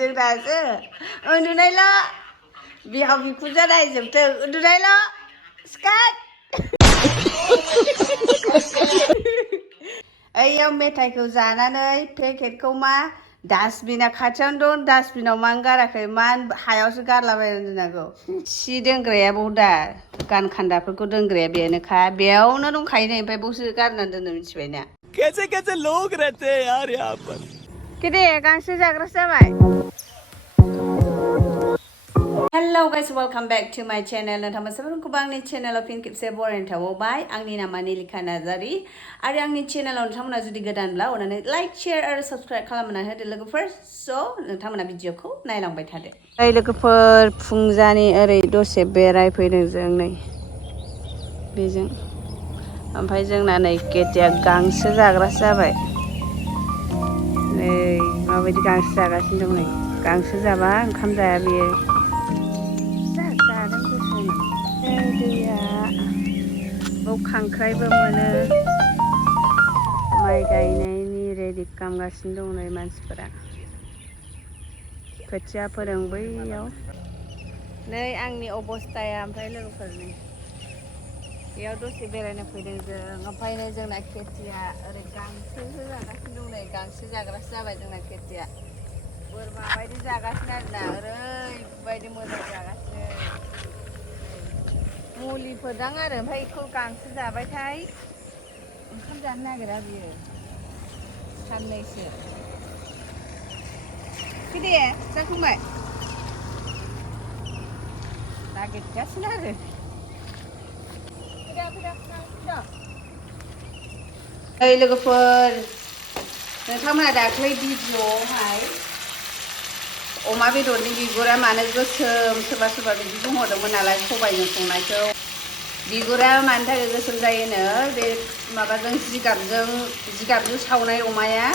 जिदों दासो उन्दुनायल' बिहाव बिखुनजो नायजोबथों उन्दुनायल' सिखार ओइयाव मेथाइखौ जानानै पेकेटखौ मा डास्टबिना खाथियावनो दं डास्टबिनाव मानो गाराखै मा हायावसो गारलाबायनानै दोननांगौ सि दोनग्रायाबो दा गान खान्दाफोरखौ दोनग्राया बेनोखा बेयावनो दंखायो नै ओमफ्राय बावसो गारनानै दोननो मिथिबायना कैसे कैसे लोग रहते हैं यार यहाँ पर किदे गांसो जाग्रासो जाबाय Hello guys, welcome back to my channel. नोंथांमोन सबखौबो आंनि चेनेलाव फिन खेबसे बरायनाय थाबावबाय आंनि नामा निलिखा नार्जारी आरो आंनि चेनेलाव नोंथांमोना जुदि गोदानब्ला अननानै लाइक शेयार आरो सब्सक्राइब खालामनानै होदो लोगोफोर स' नोंथांमोना भिडिअखौ नायलांबाय थादो ओइ लोगोफोर फुंजानि ओरै दसे बेरायफैदों जों नै बेजों ओमफ्राय जोंना नै केटिया गांसो जाग्रासो जाबाय नै माबायदि गांसो जागासिनो दं नै गांसो जाबा ओंखाम जाया बियो दैया बाव खांख्राइबो मोनो माइ गायनायनि रेडि खालामगासिनो दं नै मानसिफोरा खोथिया फोदों बैयाव नै आंनि अबस्थाया ओमफ्राय लोगोफोरनि बेयाव दसे बेरायनो फैदों जों ओमफ्राय नै जोंना खेथिया ओरै गांसोसो जागासिनो दं नै गांसो जाग्रासो जाबाय जोंना खेथिया बोरमा बायदि जागासिनो आरोना ओरैबायदि मोजां जागासिनो मुलिफोरदां आरो ओमफ्राय बेखौ गांसो जाबायथाय ओंखाम जानो नागिरा बियो साननैसो फैदे जाखांबाय नागिरगासिनो आरो ओइ लोगोफोर नोंथांमोना दाख्लै भिडिअआवहाय अमा बेदरनि बिगुरा मानो गोसोम सोरबा सोरबा बिदि बुंहरदोंमोन नालाय सबायजों संनायखौ बिगुरा मानि थाखाय गोसोम जायोनो बे माबाजों जिगाबजों सावनाय अमाया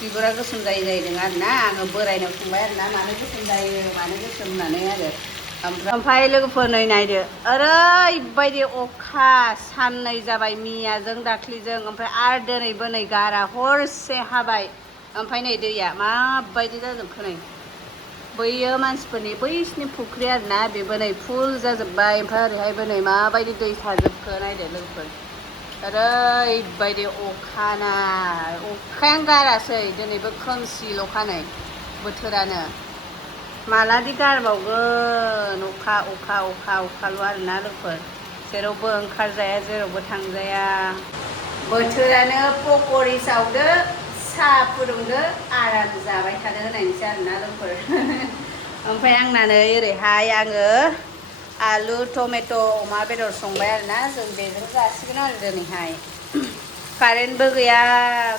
बिगुरा गोसोम जायो जाहैदों आरोना आङो बोरायनाव सोंबाय आरोना मानो गोसोम जायो मानो गोसोम होननानै आरो ओमफ्राय लोगोफोर नै नायदो ओरैबायदि अखा साननै जाबाय मियाजों दाख्लिजों ओमफ्राय आरो दिनैबो नै गारा हरसे हाबाय ओमफ्राय नै दैया माबायदि जाजोबखो नै बैयो मानसिफोरनि बैसिनि फुख्रि आरोना बेबो नै फुल जाजोब्बाय ओमफ्राय ओरैहायबो नै माबायदि दै थाजोबखो नायदो लोगोफोर ओरैबायदि अखाना अखायानो गारासै दिनैबो खोमसिल'खा नै बोथोरानो मालादि गारबावगोन अखाल' आरोना लोगोफोर जेरावबो ओंखारजाया जेरावबो थांजाया बोथोरानो पक'रि सावदो साहा फुदुंदो आराम जाबाय थादो होनायनोसै आरोना लोगोफोर ओमफ्राय आंना नै ओरैहाय आङो आलु टमेट' अमा बेदर संबाय आरोना जों बेजों जासिगोन आरो दिनैहाय कारेन्टबो गैया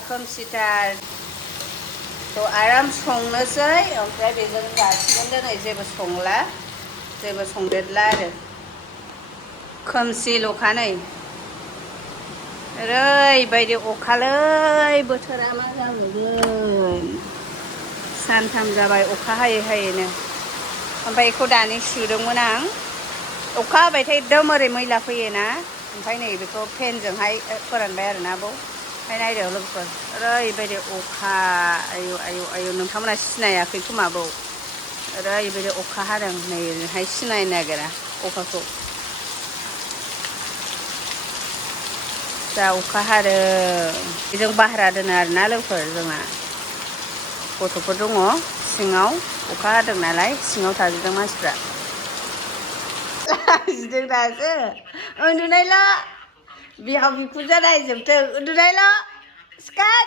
खोमसिथार थ' आराम संनोसै ओमफ्राय बेजों जासिगोन दिनै जेबो संदेरला आरो खोमसिल'खा नै ओरैबायदि अखालै बोथोरा मा जाबावगोन सानथाम जाबाय अखा हायै हायैनो ओमफ्राय बेखौ दानि सुदोंमोन आं अखा हाबायथाय एकदम ओरै मैला फैयोना ओमफ्राय नै बेखौ फेनजोंहाय फोरानबाय आरोना बाव ओमफ्राय नायदो लोगोफोर ओरैबायदि अखा आयु नोंथांमोना सिनायाखै खोमा बाव ओरैबायदि अखा हादों नै ओरैहाय सिनायनो नागिरा अखाखौ जा अखा हादों बेजों बाह्रा दोनो आरोना लोगोफोर जोंना गथ'फोर दङ सिङाव अखा हादों नालाय सिङाव थाजोबदों मानसिफ्रा जिदों दासो उन्दुनायल' बिहाव बिखुनजो नायजोबथों उन्दुनायल' सिखार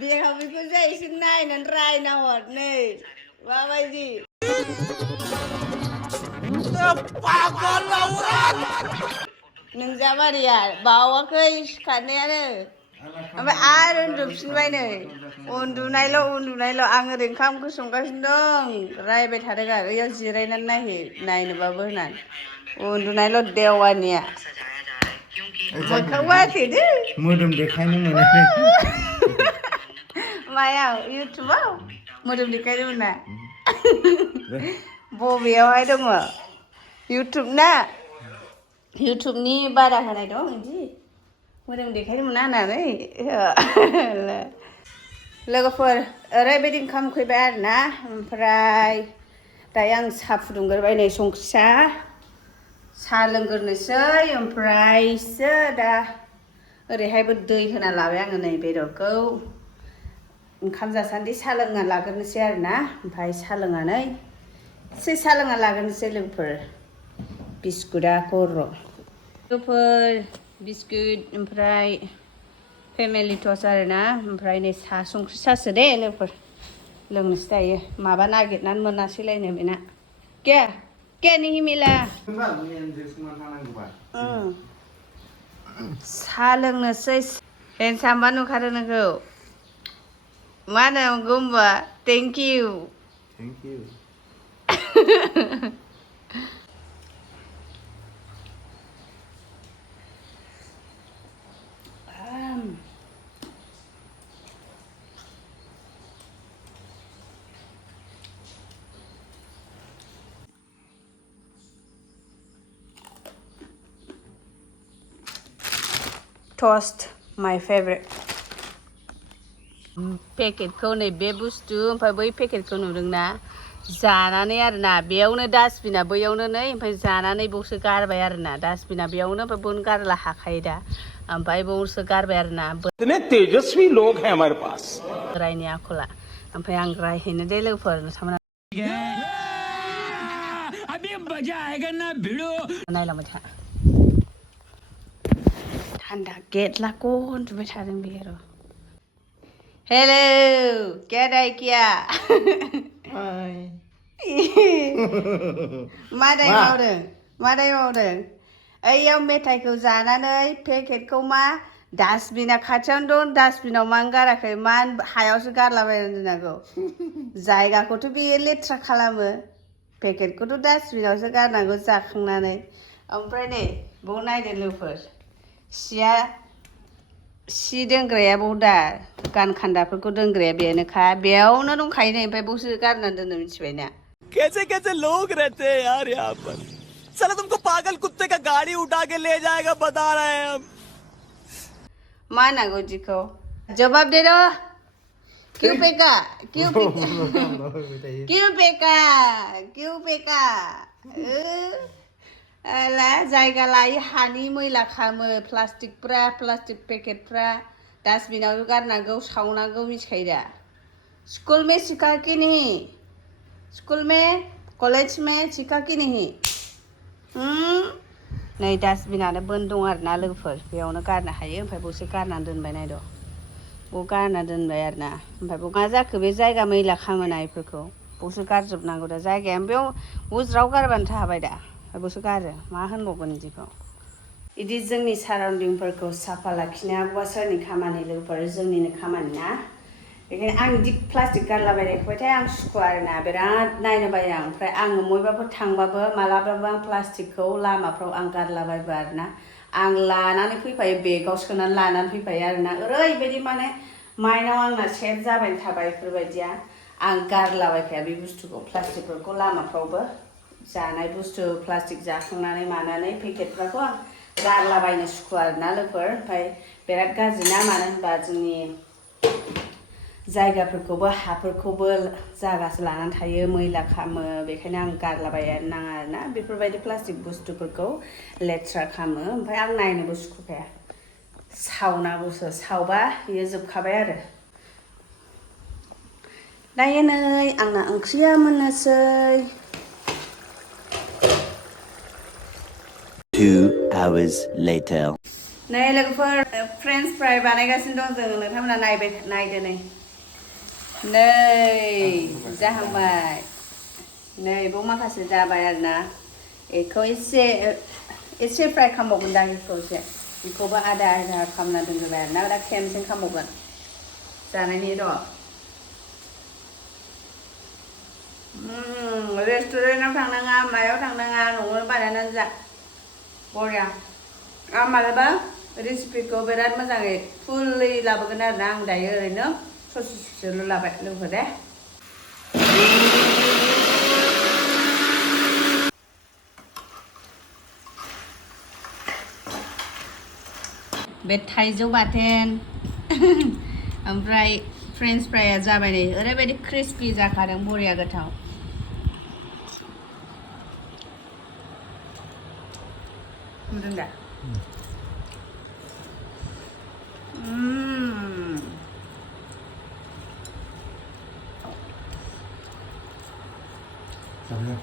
बिहाव बिखुनजो एसे नायनानै रायनाहर नै माबायदि नोंजामारिया बावाखै सिखारनायानो ओमफ्राय आरो उन्दुफिनबाय नै उन्दुनायल' आं ओरै ओंखाम ओंख्रि संगासिनो दं रायबाय थादों आं ओइयाव जिरायनानै नायनोबाबो होननानै उन्दुनायल' देवानिया मोखां माथेदो मोदोम देखायनो मोनो मायाव इउटुबाव मोदोम देखायनो मोना बबेयावहाय दङ इउटुब ना इउटुबनि बादा होनाय दं बिदि मोदोम देखायनो मोना होननानै लोगोफोर ओरैबायदि ओंखाम उखैबाय आरोना ओमफ्राय दायो आं साहा फुदुंग्रोबाय नै संख्रि साहा लोंग्रोनोसै ओमफ्रायसो दा ओरैहायबो दै होना लाबाय आङो नै बेदरखौ ओंखाम जासान्दि साहा लोंना लाग्रोनोसै आरोना ओमफ्राय साहा लोंनानै एसे साहा लोंना लाग्रोनोसै लोगोफोर बिस्कुटआ गर' लोगोफोर बिस्कुट ओमफ्राय फेमिलि टस आरोना ओमफ्राय नै साहा संख्रि सासो दे लोगोफोर लोंनोसै दायो माबा नागिरनानै मोनासैलायनो बेना क्या नहीं मिला साहा लोंनोसै हेन्डसामबा नुखादों नोंखौ मा होननांगौ होनबा thank you toast my favorite पेकेटखौ नै बे बुस्थु ओमफ्राय बै पेकेटखौ नुदोंना जानानै आरोना बेयावनो डास्टबिना बैयावनो नै ओमफ्राय जानानै बावसो गारबाय आरोना डास्टबिना बेयावनो ओमफ्राय बन गारला हाखायो दा ओमफ्राय बावसो गारबाय आरोना इतने तेजस्वी लोग हैं हमारे पास बोरायनि आखला ओमफ्राय आं रायहैनो दे लोगोफोर नोंथांमोना अभी मजा आएगा ना भिड़ो नायलांबाय था थान्दा गेट लाखौ उन्दुबाय थादों बेयो र' हेलो क्या दाय क्या मा दाय मावदों ओइयाव मेथाइखौ जानानै पेकेटखौ मा डास्टबिना खाथियावनो दं डास्टबिनाव मानो गाराखै मा हायावसो गारलाबायनानै दोननांगौ जायगाखौथ' बेयो लेथ्रा खालामो पेकेटखौथ' डास्टबिनावसो गारनांगौ जाखांनानै ओमफ्राय नै बाव नायदो लोगोफोर सि दोनग्राया बाव दा गान खान्दाफोरखौ दोनग्राया बेनोखा बेयावनो दंखायो नै ओमफ्राय बावसो गारनानै दोनो मिथिबायना कैसे कैसे लोग रहते हैं यार यहाँ पर साला तुमको पागल कुत्ते का गाड़ी उठा के ले जाएगा बता रहे हैं हम मा होनांगौ दिखौ जवाब दे दो क्यों फेंका अला जायगा लायै हानि मैला खालामो प्लास्टिक पेकेटफ्रा डास्टबिनाव गारनांगौ सावनांगौ मिथिखायो दा स्कुल में सिखा कि नहीं स्कुल में कॉलेज में सिखा कि नहीं नै डास्टबिनानो बन्द दं आरोना लोगोफोर बेयावनो गारनो हायो ओमफ्राय बावसो गारनानै दोनबाय नायद' बाव गारना दोनबाय आरोना ओमफ्राय बाव मा जाखो बे जायगा मैला खामोनायफोरखौ बावसो गारजोबनांगौ दा जायगाया बेयाव उज्राव गारबानो थाबाय दा बावसो गारो मा होनबावगोन बिदिखौ बिदि जोंनि साराउन्डिंफोरखौ साफा लाखिनाया सोरनि खामानि लोगोफोर जोंनिनो खामानि ना बेखायनो आं बिदि प्लास्टिक गारलाबायनायखौबाथाय आं सुखुवा आरोना बिराद नायनो बायो आं ओमफ्राय आङो बबेबाफोर थांबाबो मालाबाबो आं प्लास्टिकखौ लामाफ्राव आं गारलाबायबा आरोना आं लानानै फैफायो बेगाव सोनानै लानानै फैफायो आरोना ओरैबायदि माने माइन्डआव आंना सेट जाबाय थाबाय बेफोरबायदिया आं गारलाबायखाया बे बुस्थुखौ प्लास्टिकफोरखौ लामाफ्रावबो जानाय बुस्थु प्लास्टिक जाखांनानै मानानै पेकेटफोरखौ आं गारलाबायनो सुखुवा आरोना लोगोफोर ओमफ्राय बिराद गाज्रि ना मानो होनबा जोंनि जायगाफोरखौबो हाफोरखौबो जागासो लानानै थायो मैला खालामो बेखायनो आं गारलाबाया नाङा आरोना बेफोरबायदि प्लास्टिक बुस्थुफोरखौ लेथ्रा खालामो ओमफ्राय आं नायनोबो सुखुखाया सावनांगौसो सावबा बेयो जोबखाबाय आरो दायो नै आंना ओंख्रिया मोननोसै 2 hours later नै लोगोफोर फ्रेन्स फ्राइ बानायगासिनो दं जों नोंथांमोना नायदो नै जाहांबाय नै बाव माखासे जाबाय आरोना बेखौ एसे फ्राइ खालामबावगोन दा बेखौबो आदा खालामना दोनजोबबाय आरोना दा खेमसेन खालामबावगोन जानायनि र' रेस्टुरेन्टआव थांनाङा मायाव थांनाङा न'आवनो बानायनानै जा बरिया आं मालाबा रेसिपिखौ बिराद मोजाङै फुलै लाबोगोन आरोना आं दायो ओरैनो ससेल' लाबाय लोगोफोर दे बे थाइजौ बाथोन ओमफ्राय फ्रेन्स फ्राइया जाबाय नै ओरैबायदि क्रिस्पि जाखादों बरिया गोथाव नुदों दा Sao nhá?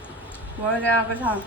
bरिया गोथाव